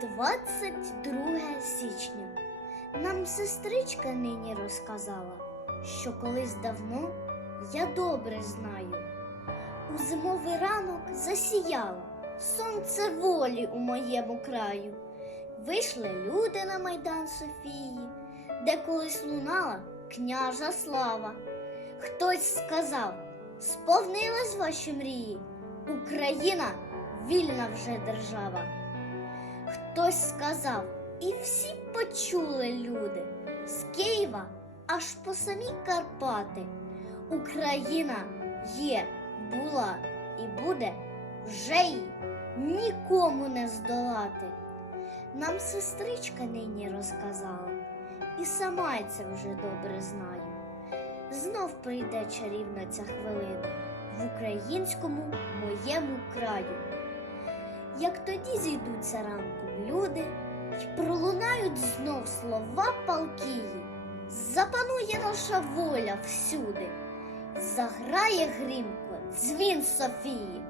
22 січня. Нам сестричка нині розказала, що колись давно я добре знаю. У зимовий ранок засіяло сонце волі у моєму краю. Вийшли люди на майдан Софії, де колись лунала княжа слава. Хтось сказав, сповнились ваші мрії, Україна вільна вже держава. Хтось сказав, і всі почули люди з Києва аж по самі Карпати. Україна є, була і буде вже їй нікому не здолати. Нам сестричка нині розказала, і сама я це вже добре знаю. Знов прийде чарівна ця хвилина в українському моєму краю. Як тоді зійдуться ранком люди й пролунають знов слова палкії, запанує наша воля всюди, заграє грімко дзвін Софії.